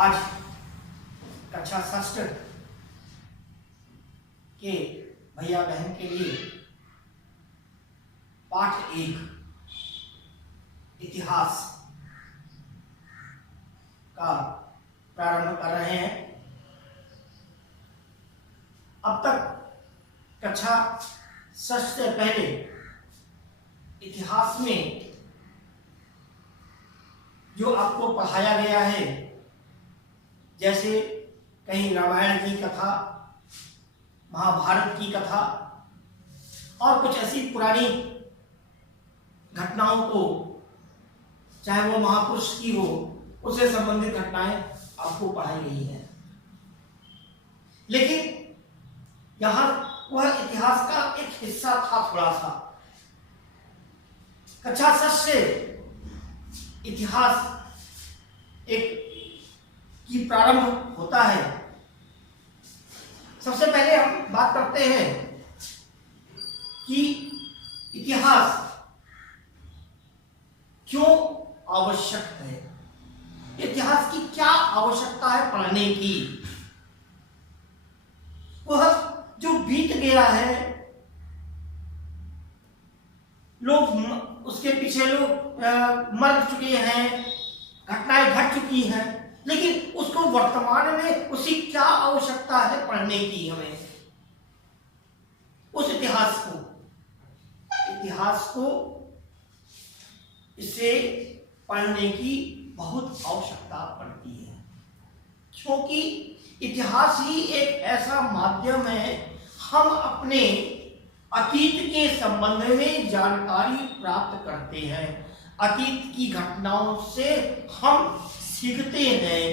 आज कक्षा षष्ठ के भैया बहन के लिए पाठ 1 इतिहास का प्रारंभ कर रहे हैं। अब तक कक्षा षष्ठ से पहले इतिहास में जो आपको पढ़ाया गया है, जैसे कहीं रामायण की कथा, महाभारत की कथा और कुछ ऐसी पुरानी घटनाओं को, चाहे वो महापुरुष की हो, उससे संबंधित घटनाएं आपको पढ़ाई गई हैं। लेकिन यहां वह इतिहास का एक हिस्सा था, थोड़ा सा। कक्षा षष्ठ से इतिहास एक की प्रारंभ होता है। सबसे पहले हम बात करते हैं कि इतिहास क्यों आवश्यक है, इतिहास की क्या आवश्यकता है पढ़ने की। वह जो बीत गया है, लोग उसके पीछे लोग मर चुके हैं, घटनाएं घट चुकी हैं, लेकिन उसको वर्तमान में उसकी क्या आवश्यकता है पढ़ने की। हमें उस इतिहास को इसे पढ़ने की बहुत आवश्यकता पड़ती है, क्योंकि इतिहास ही एक ऐसा माध्यम है, हम अपने अतीत के संबंध में जानकारी प्राप्त करते हैं। अतीत की घटनाओं से हम सीखते हैं,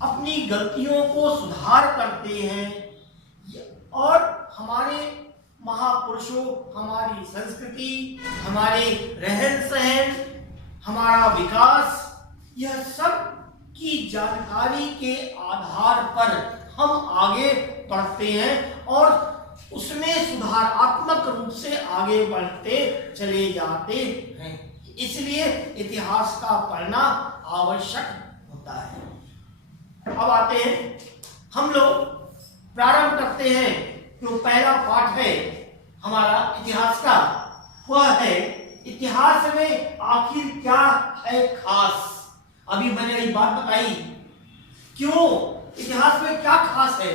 अपनी गलतियों को सुधार करते हैं और हमारे महापुरुषों, हमारी संस्कृति, हमारे रहन सहन, हमारा विकास, यह सब की जानकारी के आधार पर हम आगे बढ़ते हैं और उसमें सुधारात्मक रूप से आगे बढ़ते चले जाते हैं। इसलिए इतिहास का पढ़ना आवश्यक होता है। अब आते हैं, हम लोग प्रारंभ करते हैं। जो पहला पाठ है हमारा इतिहास का, वह है इतिहास में आखिर क्या है खास। अभी मैंने एक बात बताई, क्यों इतिहास में क्या खास है।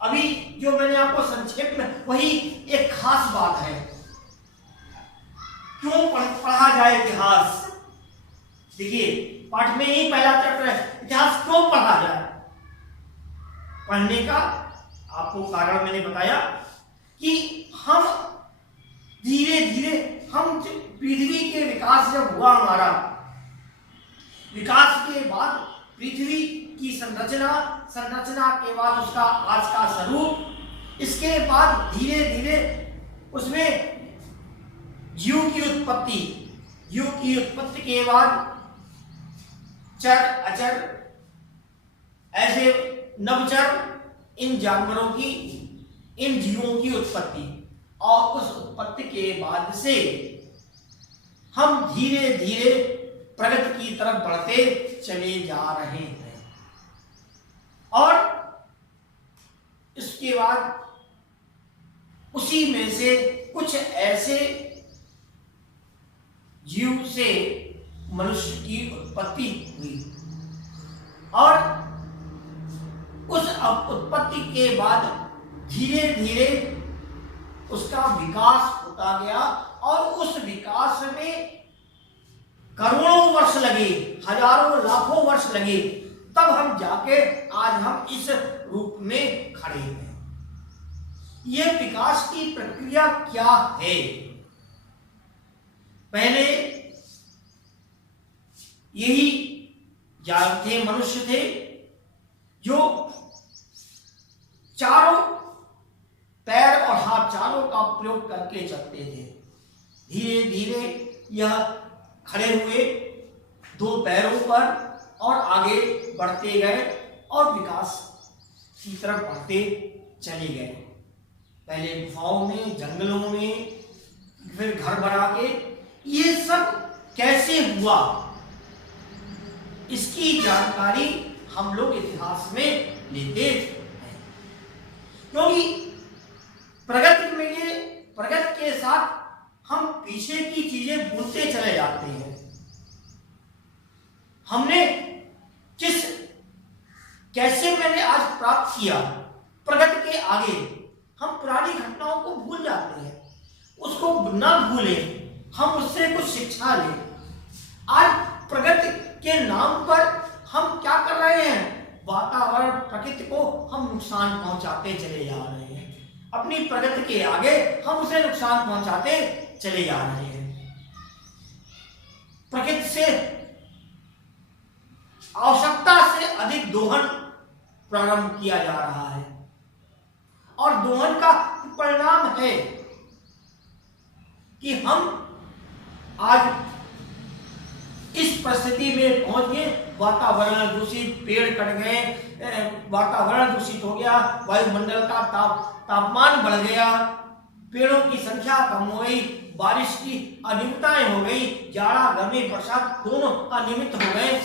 अभी जो मैंने आपको संक्षेप में, वही एक खास बात है। क्यों पढ़ा जाए इतिहास। देखिए, पाठ में ही पहला चैप्टर है, इतिहास क्यों पढ़ा जाए। पढ़ने का आपको कारण मैंने बताया कि हम धीरे धीरे, हम पृथ्वी के विकास जब हुआ, हमारा विकास के बाद पृथ्वी की संरचना के बाद उसका आज का स्वरूप, इसके बाद धीरे धीरे उसमें जीव की उत्पत्ति के बाद चर अचर, ऐसे नवचर, इन जानवरों की, इन जीवों की उत्पत्ति, और उस उत्पत्ति के बाद से हम धीरे धीरे प्रगति की तरफ बढ़ते चले जा रहे हैं। और इसके बाद उसी में से कुछ ऐसे जीव से मनुष्य की उत्पत्ति हुई, और उस उत्पत्ति के बाद धीरे धीरे उसका विकास होता गया, और उस विकास में करोड़ों वर्ष लगे, हजारों लाखों वर्ष लगे, तब हम जाके आज हम इस रूप में खड़े हैं। यह विकास की प्रक्रिया क्या है। पहले यही जानते मनुष्य थे जो चारों पैर और हाथ, चारों का प्रयोग करके चलते थे। धीरे धीरे यह खड़े हुए 2 पैरों पर और आगे बढ़ते गए और विकास की तरफ बढ़ते चले गए। पहले गुफाओं में, जंगलों में, फिर घर बना के। ये सब कैसे हुआ, इसकी जानकारी हम लोग इतिहास में लेते हैं, क्योंकि प्रगति के साथ हम पीछे की चीजें भूलते चले जाते हैं। हमने कैसे मैंने आज प्राप्त किया, प्रगति के आगे हम पुरानी घटनाओं को भूल जाते हैं, उसको ना भूलें, हम उससे कुछ शिक्षा लें। आज प्रगति के नाम पर हम क्या कर रहे हैं, वातावरण प्रकृति को हम नुकसान पहुंचाते चले जा रहे हैं, अपनी प्रगति के आगे हम उसे नुकसान पहुंचाते चले जा रहे हैं। प्रकृति से आवश्यकता से अधिक दोहन प्रारंभ किया जा रहा है, और दोहन का परिणाम है कि हम आज इस परिस्थिति में पहुंच गए, वातावरण दूषित, पेड़ कट गए, वातावरण दूषित हो गया, वायुमंडल का तापमान बढ़ गया, पेड़ों की संख्या कम हो गई, बारिश की अनियमितताएं हो गई, जाड़ा गर्मी बरसात दोनों अनियमित हो गए,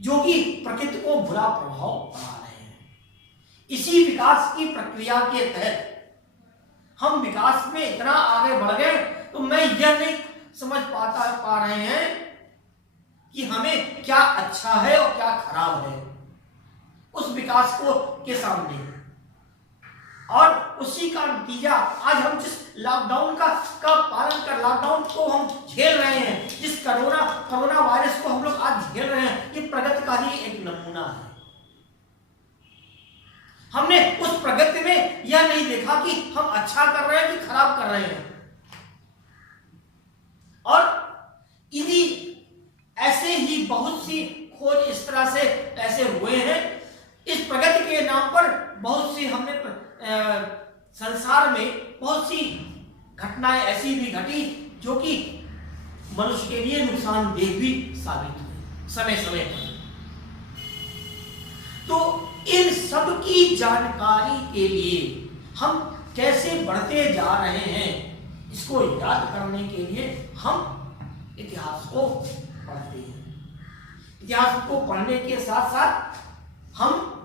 जो कि प्रकृति को बुरा प्रभाव पड़ा रहे हैं। इसी विकास की प्रक्रिया के तहत हम विकास में इतना आगे बढ़ गए, तो मैं यह नहीं समझ पा रहे हैं कि हमें क्या अच्छा है और क्या खराब है उस विकास को के सामने। और उसी का नतीजा आज हम जिस लॉकडाउन का पालन कर, लॉकडाउन को हम झेल रहे हैं, जिस कोरोना वायरस को हम लोग आज झेल रहे हैं, ये प्रगति का ही एक नमूना है। हमने उस प्रगति में यह नहीं देखा कि हम अच्छा कर रहे हैं कि खराब कर रहे हैं, और इन्हीं ऐसे ही बहुत सी खोज इस तरह से ऐसे हुए हैं। इस प्रगति के नाम पर बहुत सी हमने संसार में बहुत सी घटनाएं ऐसी भी घटी जो कि मनुष्य के लिए नुकसानदेह भी साबित हुई समय समय पर। तो इन सब की जानकारी के लिए हम कैसे बढ़ते जा रहे हैं, इसको याद करने के लिए हम इतिहास को पढ़ते हैं। इतिहास को पढ़ने के साथ साथ हम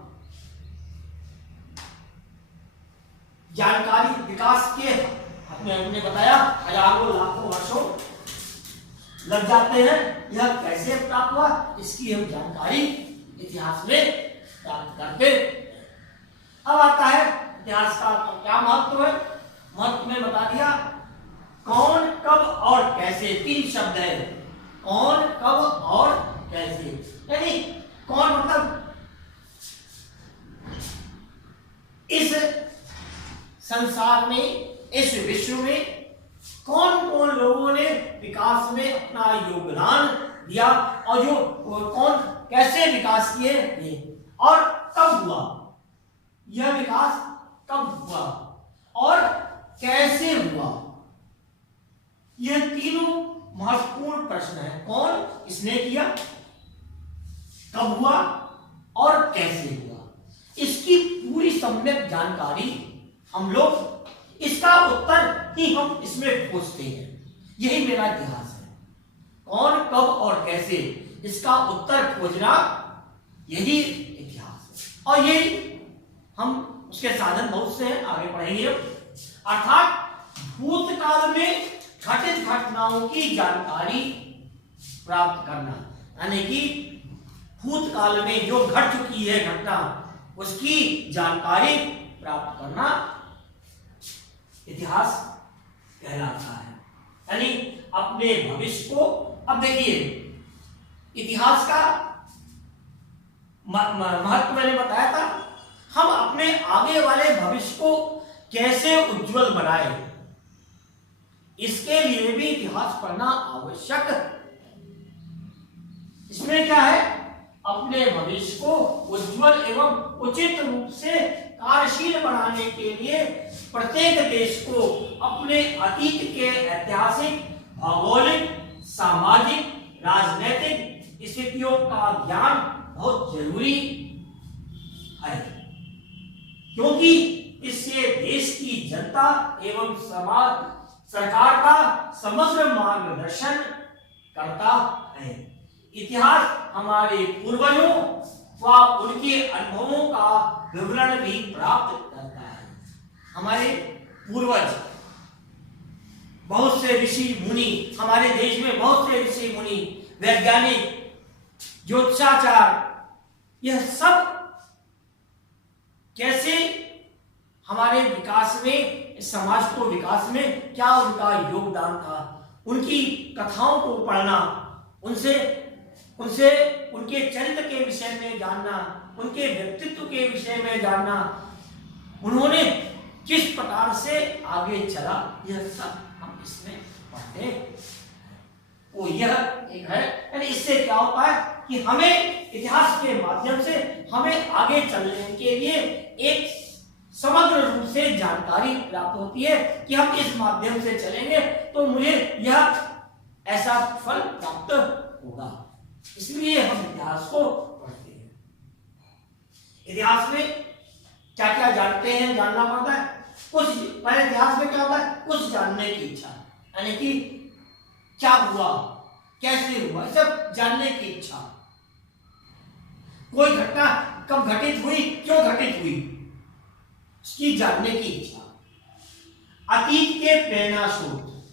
जानकारी विकास के, हमने बताया हजारों लाखों वर्षों लग जाते हैं, यह कैसे प्राप्त हुआ इसकी हम जानकारी इतिहास में प्राप्त करते। अब आता है इतिहास का क्या महत्व है। महत्व में बता दिया, कौन कब और कैसे, 3 शब्द है, कौन कब और कैसे। यानी कौन मतलब इस संसार में, इस विश्व में कौन कौन लोगों ने विकास में अपना योगदान दिया, और जो कौन कैसे विकास किए, और कब हुआ, यह विकास कब हुआ और कैसे हुआ। यह तीनों महत्वपूर्ण प्रश्न है। कौन किसने किया, कब हुआ और कैसे हुआ, इसकी पूरी सम्यक जानकारी हम लोग, इसका उत्तर ही हम इसमें खोजते हैं। यही मेरा इतिहास है, कौन कब और कैसे, इसका उत्तर खोजना यही इतिहास है। और ये हम उसके साधन बहुत से हैं, आगे पढ़ेंगे। अर्थात भूतकाल में घटित घटनाओं की जानकारी प्राप्त करना, यानी कि भूतकाल में जो घट चुकी है घटना, उसकी जानकारी प्राप्त करना इतिहास कहलाता है। यानी अपने भविष्य को, अब देखिए इतिहास का महत्व मैंने बताया था, हम अपने आगे वाले भविष्य को कैसे उज्जवल बनाए, इसके लिए भी इतिहास पढ़ना आवश्यक। इसमें क्या है, अपने भविष्य को उज्जवल एवं उचित रूप से कार्यशील बनाने के लिए प्रत्येक देश को अपने अतीत के ऐतिहासिक, भौगोलिक, सामाजिक, राजनीतिक स्थितियों का ज्ञान बहुत जरूरी है, क्योंकि इससे देश की जनता एवं समाज सरकार का समग्र मार्गदर्शन करता है। इतिहास हमारे पूर्वजों व उनके अनुभवों का विवरण भी प्राप्त करता है। हमारे पूर्वज, बहुत से ऋषि मुनि, हमारे देश में बहुत से ऋषि मुनि, वैज्ञानिक, ज्योतिषाचार्य, यह सब कैसे हमारे विकास में, समाज को विकास में क्या उनका योगदान था, उनकी कथाओं को पढ़ना, उनसे उनके चरित्र के विषय में जानना, उनके व्यक्तित्व के विषय में जानना, उन्होंने किस प्रकार से आगे चला, यह सब हम इसमें पढ़ते हैं। वो यह एक है, यानी इससे क्या होता है कि हमें इतिहास के माध्यम से हमें आगे चलने के लिए एक समग्र रूप से जानकारी प्राप्त होती है कि हम इस माध्यम से चलेंगे तो मुझे यह ऐसा फल प्राप्त होगा। इसलिए हम इतिहास को पढ़ते हैं। इतिहास में क्या क्या जानते हैं, जानना पड़ता है। कुछ पहले इतिहास में क्या होता है, कुछ जानने की इच्छा, यानी कि क्या हुआ, कैसे हुआ, सब जानने की इच्छा। कोई घटना कब घटित हुई, क्यों घटित हुई, इसकी जानने की इच्छा। अतीत के प्रेरणा स्रोत,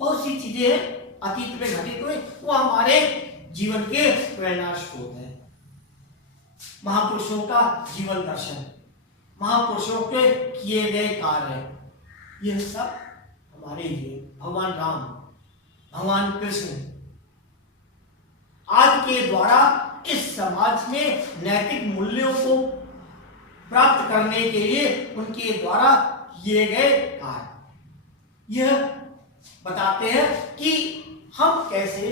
बहुत सी चीजें अतीत में घटित हुई, वो हमारे जीवन के प्रेरणा स्रोत है। महापुरुषों का जीवन दर्शन, महापुरुषों के किए गए कार्य, यह सब हमारे लिए भगवान राम, भगवान कृष्ण आदि के द्वारा इस समाज में नैतिक मूल्यों को प्राप्त करने के लिए उनके द्वारा किए गए कार्य, यह बताते हैं कि हम कैसे,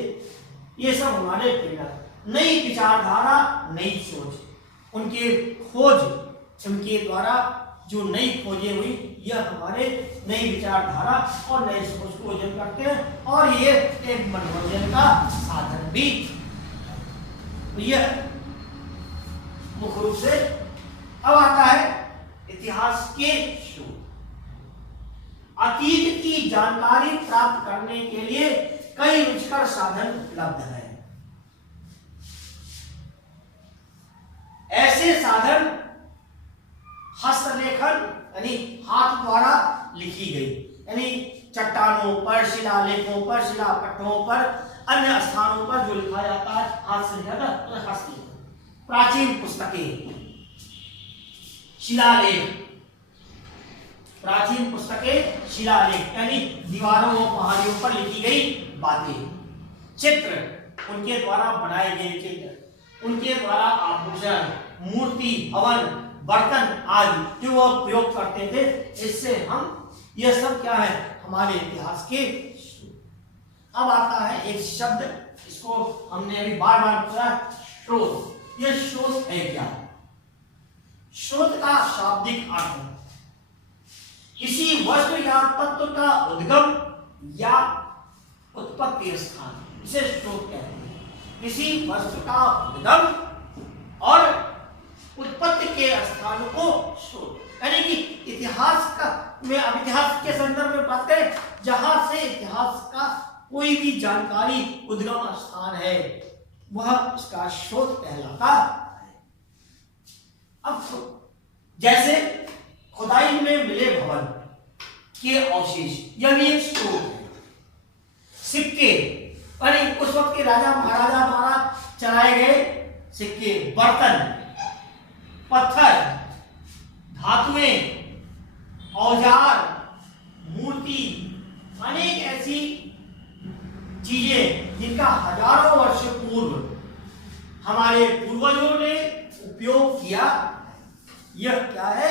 ये सब हमारे प्रेरणा, नई विचारधारा, नई सोच, उनके खोज, उनके द्वारा जो नई खोजें हुई, यह हमारे नई विचारधारा और नई सोच को जन्म करते हैं और ये एक मनोरंजन का साधन भी। तो यह मुख्य रूप से अब आता है इतिहास के स्रोत। अतीत की जानकारी प्राप्त करने के लिए कई रुचिकर साधन उपलब्ध है। ऐसे साधन हस्तलेखन, यानी हाथ द्वारा लिखी गई, यानी चट्टानों पर, शिलालेखों पर, शिलापट्टों पर, अन्य स्थानों पर जो लिखा जाता है हाथ से लिखा जाता है, हस्तलेखन। प्राचीन पुस्तकें, शिलालेख, प्राचीन पुस्तकें, शिलालेख, यानी दीवारों और पहाड़ियों पर लिखी गई बातें। चित्र, उनके द्वारा बनाए गए चित्र, उनके द्वारा आभूषण, मूर्ति, हवन, बर्तन आदि जो वो प्रयोग करते थे, इससे हम, यह सब क्या है, हमारे इतिहास के। अब आता है एक शब्द, इसको हमने अभी बार बार पूछा, स्रोत। यह स्रोत है क्या? स्रोत का शाब्दिक अर्थ किसी वस्तु या तत्व का उद्गम या उत्पत्ति स्थान, इसे स्रोत कहते हैं। किसी वस्तु का उद्गम और उत्पत्ति के स्थान को स्रोत, यानी कि इतिहास का में, अब इतिहास के संदर्भ में बात करें, जहां से इतिहास का कोई भी जानकारी उद्गम स्थान है, वह उसका स्रोत कहलाता है। अब जैसे खुदाई में मिले भवन के अवशेष, यह भी एक स्रोत है। सिक्के, यानी उस वक्त के राजा महाराजा द्वारा चलाए गए सिक्के, बर्तन, पत्थर, धातुएं, औजार, मूर्ति, अनेक ऐसी चीजें जिनका हजारों वर्ष पूर्व हमारे पूर्वजों ने उपयोग किया, यह क्या है?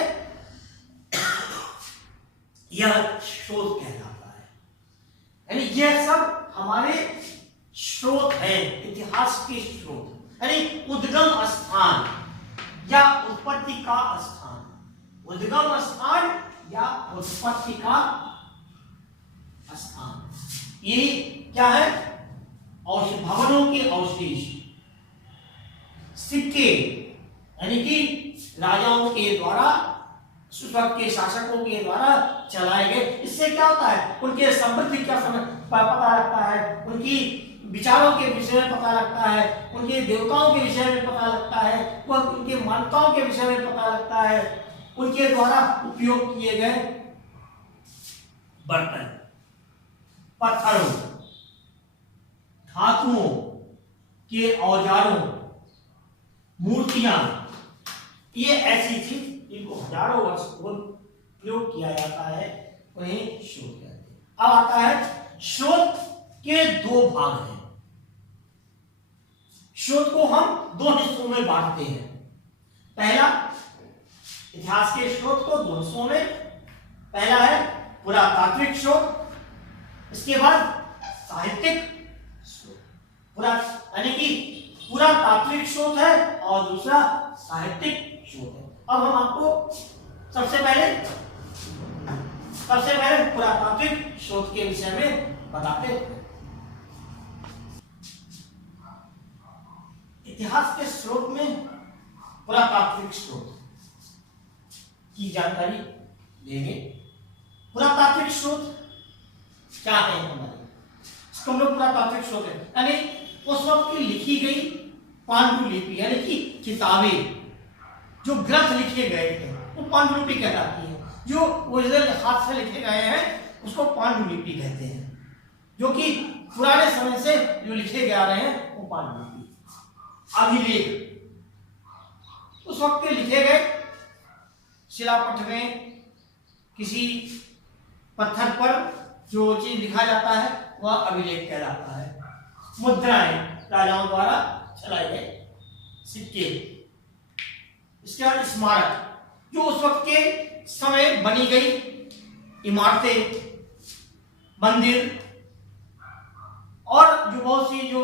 यह स्रोत कहलाता है। यानी यह सब हमारे स्रोत हैं, इतिहास के स्रोत, यानी उद्गम स्थान या उत्पत्ति का स्थान, उद्गम स्थान या उत्पत्ति का स्थान, ये क्या है? भवनों के अवशेष, सिक्के, यानी कि राजाओं के द्वारा, उस वक्त के शासकों के द्वारा चलाए गए। इससे क्या होता है? उनके समृद्धि का पता लगता है, उनकी विचारों के विषय में पता लगता है, उनके देवताओं के विषय में पता लगता है, वह उनके मान्यताओं के विषय में पता लगता है, उनके द्वारा उपयोग किए गए बर्तन, पत्थरों, धातुओं के औजारों, मूर्तियां, ये ऐसी चीज इनको हजारों वर्ष प्रयोग किया जाता है, उन्हें शोध कहते हैं। अब आता है शोध के दो भाग हैं। शोध को हम दो हिस्सों में बांटते हैं। पहला, इतिहास के शोध को दो हिस्सों में, पहला है पुरातात्विक शोध, इसके बाद साहित्यिक शोध। यानी कि पुरातात्विक शोध है और दूसरा साहित्यिक शोध है। अब हम आपको सबसे पहले पुरातात्विक शोध के विषय में बताते हैं। इतिहास के स्रोत में पुरातात्विक स्रोत की जानकारी लेंगे। पुरातात्विक स्रोत क्या है हमारे, इसको हम लोग पुरातात्विक स्रोत है, यानी उस वक्त की लिखी गई पांडुलिपि, यानी कि किताबें, जो ग्रंथ लिखे गए थे वो पांडुलिपि कहलाती है। जो ओरिजिनल हाथ से लिखे गए हैं उसको पांडुलिपि कहते हैं, जो कि पुराने समय से जो लिखे जा रहे हैं वो पांडुलिपि। अभिलेख, उस वक्त के लिखे गए शिलापट में किसी पत्थर पर जो चीज लिखा जाता है वह अभिलेख कहलाता है। मुद्राएं, राजाओं द्वारा चलाए गए सिक्के। इसके बाद स्मारक, जो उस वक्त के समय बनी गई इमारतें, मंदिर और जो बहुत सी जो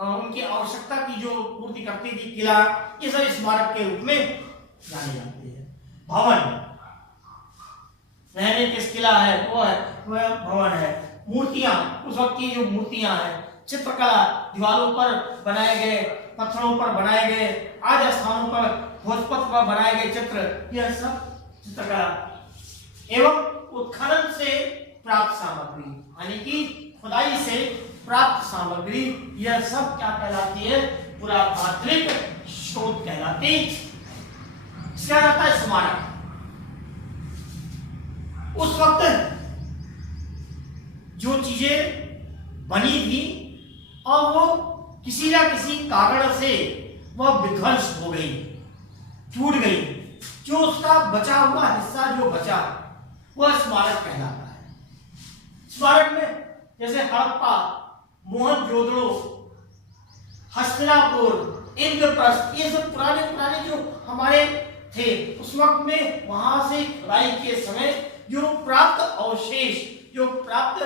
उनकी आवश्यकता की जो पूर्ति करती थी, किला, ये सब स्मारक के रूप में जाने जाते हैं। भवन, रहने किस किला है वह भवन है। मूर्तियां, उस वक्त की जो मूर्तियां हैं, चित्रकला, दीवारों पर बनाए गए, पत्थरों पर बनाए गए, आज स्थानों पर भोजपत्र पर बनाए गए चित्र, यह सब चित्रकला एवं उत्खनन से प्राप्त सामग्री, यानी कि खुदाई से प्राप्त सामग्री, यह सब क्या कहलाती है, पुरातात्विक शोध कहलाती। इसका रहता है स्मारक। उस वक्त जो चीजें बनी थी और वो किसी ना किसी कारण से वह विध्वंस हो गई, टूट गई, जो उसका बचा हुआ हिस्सा जो बचा वह स्मारक कहलाता है। स्मारक में जैसे हड़प्पा, मोहनजोदड़ो, हस्तिनापुर, इंद्रप्रस्थ, ये सब पुराने जो हमारे थे उस वक्त में, वहां से खुदाई के समय जो प्राप्त अवशेष, जो प्राप्त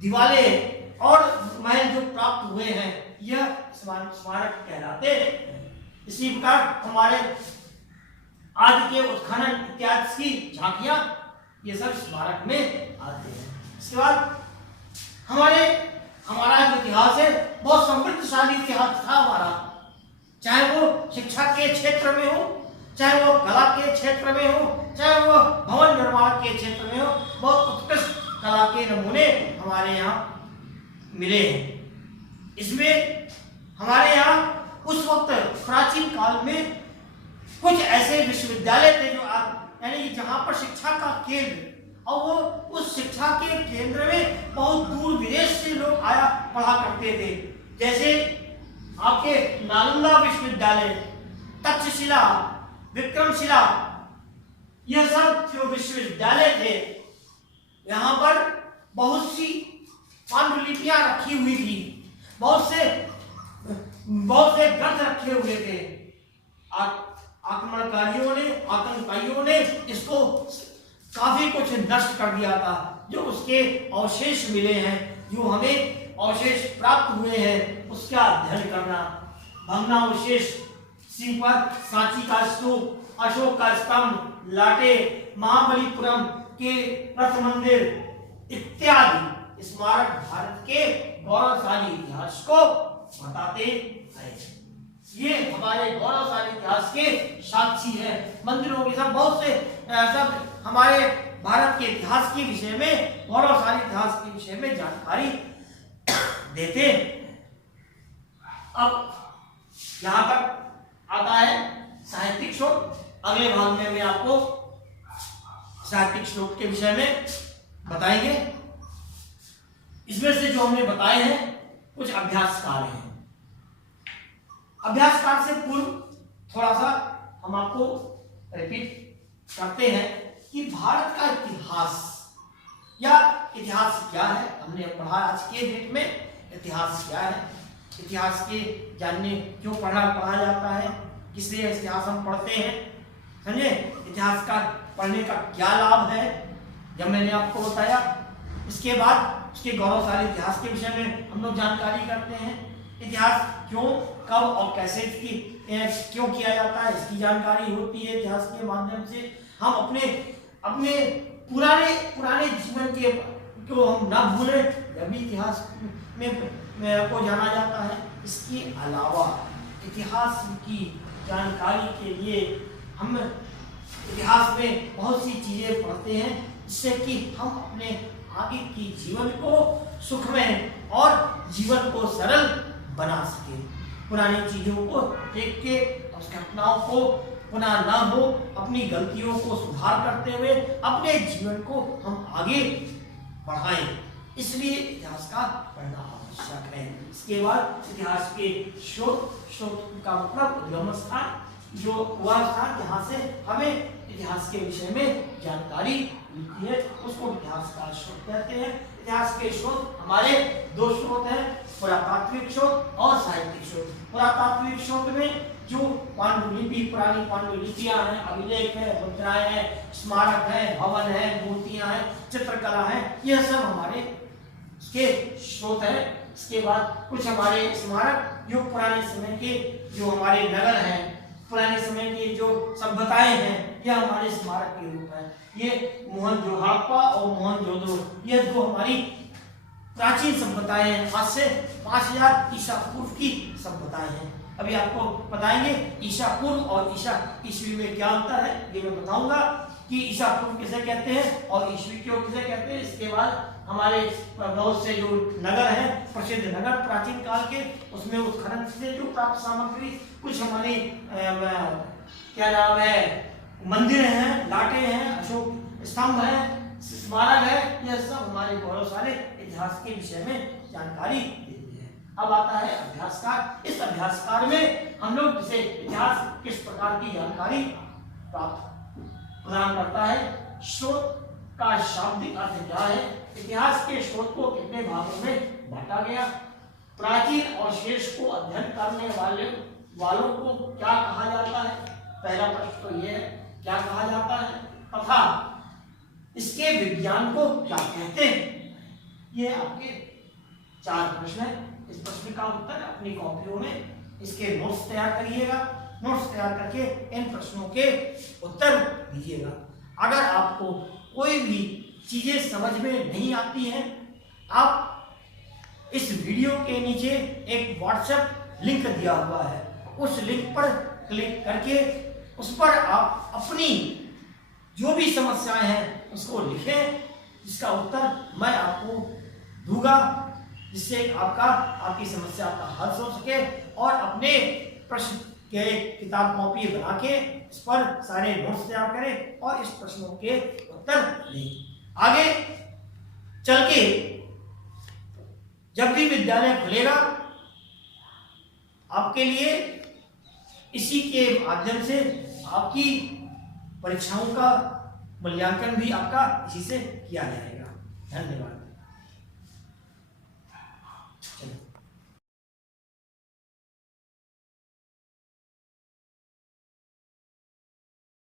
दीवारें और महल जो प्राप्त हुए हैं, यह स्मारक कहलाते हैं। इसी प्रकार हमारे आदि के उत्खनन इत्यादि की झांकियां, ये सब स्मारक में आते हैं। इसके बाद हमारा जो इतिहास है बहुत समृद्धशाली इतिहास था हमारा, चाहे वो शिक्षा के क्षेत्र में हो, चाहे वो कला के क्षेत्र में हो, चाहे वो भवन निर्माण के क्षेत्र में हो, बहुत उत्कृष्ट कला के नमूने हमारे यहाँ मिले हैं। इसमें हमारे यहाँ उस वक्त प्राचीन काल में कुछ ऐसे विश्वविद्यालय थे जो यानी कि जहाँ पर शिक्षा का केंद्र, और वो उस शिक्षा के केंद्र में बहुत दूर विदेश से लोग आया पढ़ा करते थे। जैसे आपके नालंदा विश्वविद्यालय, तक्षशिला, विक्रमशिला, यह सब जो विश्वविद्यालय थे, यहाँ पर बहुत सी पांडुलिपियां रखी हुई थी, बहुत से ग्रंथ रखे हुए थे। आतंकवादियों ने इसको काफी कुछ नष्ट कर दिया था। जो उसके अवशेष मिले हैं, जो हमें अवशेष प्राप्त हुए हैं, उसका अध्ययन करना, भग्नावशेष, सांची का स्तूप, अशोक का स्तंभ, लाटे, महाबलीपुरम के रथ मंदिर इत्यादि स्मारक भारत के गौरवशाली इतिहास को बताते हैं। ये हमारे गौरवशाली इतिहास के साक्षी हैं। मंदिरों के सब बहुत से सब हमारे भारत के इतिहास के विषय में, गौरवशाली इतिहास के विषय में जानकारी देते हैं। अब यहां तक आता है साहित्यिक शोध। अगले भाग में मैं आपको साहित्यिक शोध के विषय में बताएंगे। इसमें से जो हमने बताए हैं कुछ अभ्यास कार्य हैं। अभ्यास कार्य से पूर्व थोड़ा सा हम आपको रिपीट करते हैं कि भारत का इतिहास या इतिहास क्या है। हमने पढ़ा आज के डेट में इतिहास क्या है, इतिहास के जानने क्यों पढ़ा जाता है, किस लिए इतिहास हम पढ़ते हैं, समझे। इतिहास का पढ़ने का क्या लाभ है, जब मैंने आपको बताया। इसके बाद उसके गौरवशाली इतिहास के विषय में हम लोग जानकारी करते हैं। इतिहास क्यों, कब और कैसे इसकी क्यों किया जाता है, इसकी जानकारी होती है। इतिहास के माध्यम से हम अपने पुराने जीवन के को हम ना भूलें, जब भी इतिहास में को जाना जाता है। इसके अलावा इतिहास की जानकारी के लिए हम इतिहास में बहुत सी चीजें पढ़ते हैं, जिससे कि हम अपने आगे की जीवन को सुखमय और जीवन को सरल बना सके। पुरानी चीजों को देख के उस घटनाओं को पुनः ना हो, अपनी गलतियों को सुधार करते हुए अपने जीवन को हम आगे बढ़ाएं। इसलिए इतिहास का पढ़ना आवश्यक है। इसके बाद इतिहास के शोध का मतलब उद्गम स्थान, जो वह स्थान जहाँ से हमें इतिहास के विषय में जानकारी मिलती है, उसको इतिहास का शोध कहते हैं। इतिहास के शोध हमारे दो स्रोत हैं, पुरातात्विक शोध और साहित्यिक शोध। पुरातात्विक शोध में जो पांडुलिपि, पुरानी पांडुलिपियां हैं, अभिलेख है, मुद्राएं हैं, स्मारक है, भवन है, मूर्तियां हैं, चित्रकला है, यह सब हमारे के स्रोत है। इसके बाद कुछ हमारे स्मारक जो पुराने समय के जो हमारे नगर हैं, पुराने समय की जो सभ्यताएं हैं, यह हमारे स्मारक के रूप है। ये मोहनजोदड़ो और मोहनजोदड़ो, ये दो हमारी प्राचीन सभ्यताएं हैं। आज से 5000 ईसा पूर्व की सभ्यताएं हैं। अभी आपको बताएंगे ईसा पूर्व और ईसा ईस्वी में क्या अंतर है, ये मैं बताऊंगा कि ईसा पूर्व किसे कहते हैं और ईस्वी क्यों किसे कहते हैं। इसके बाद हमारे बहुत से जो नगर हैं, प्रसिद्ध नगर प्राचीन काल के, उसमें उत्खनन से जो प्राप्त सामग्री, कुछ हमारी क्या नाम है, मंदिर हैं, लाटें हैं, अशोक स्तंभ हैं, स्मारक है, यह सब हमारे गौरवशाली इतिहास के विषय में जानकारी देते हैं। अब आता है अभ्यासकार। इस अभ्यासकार में हम लोग इसे इतिहास किस प्रकार की जानकारी प्राप्त प्रदान करता है, शोध का शाब्दिक अर्थ क्या है, इतिहास के शोध को कितने भागों में बांटा गया, प्राचीन और शेष को अध्ययन करने वालों को क्या कहा जाता है। पहला प्रश्न तो यह है, क्या कहा जाता है, तथा इसके विज्ञान को क्या कहते हैं। ये आपके 4 प्रश्न हैं। इस प्रश्न का उत्तर अपनी कॉपियों में इसके नोट्स तैयार करिएगा। नोट्स तैयार करके इन प्रश्नों के उत्तर दीजिएगा। अगर आपको कोई भी चीजें समझ में नहीं आती हैं, आप इस वीडियो के नीचे एक व्हाट्सएप लिंक दिया हुआ है, उस लिंक पर क्लिक करके उस पर आप अपनी जो भी समस्याएं हैं उसको लिखें, जिसका उत्तर मैं आपको दूंगा, जिससे आपकी समस्या का हल हो सके। और अपने प्रश्न के किताब कॉपी बना के इस पर सारे नोट्स तैयार करें और इस प्रश्नों के उत्तर दें। आगे चल के जब भी विद्यालय खुलेगा, आपके लिए इसी के माध्यम से आपकी परीक्षाओं का मूल्यांकन भी आपका इसी से किया जाएगा। धन्यवाद।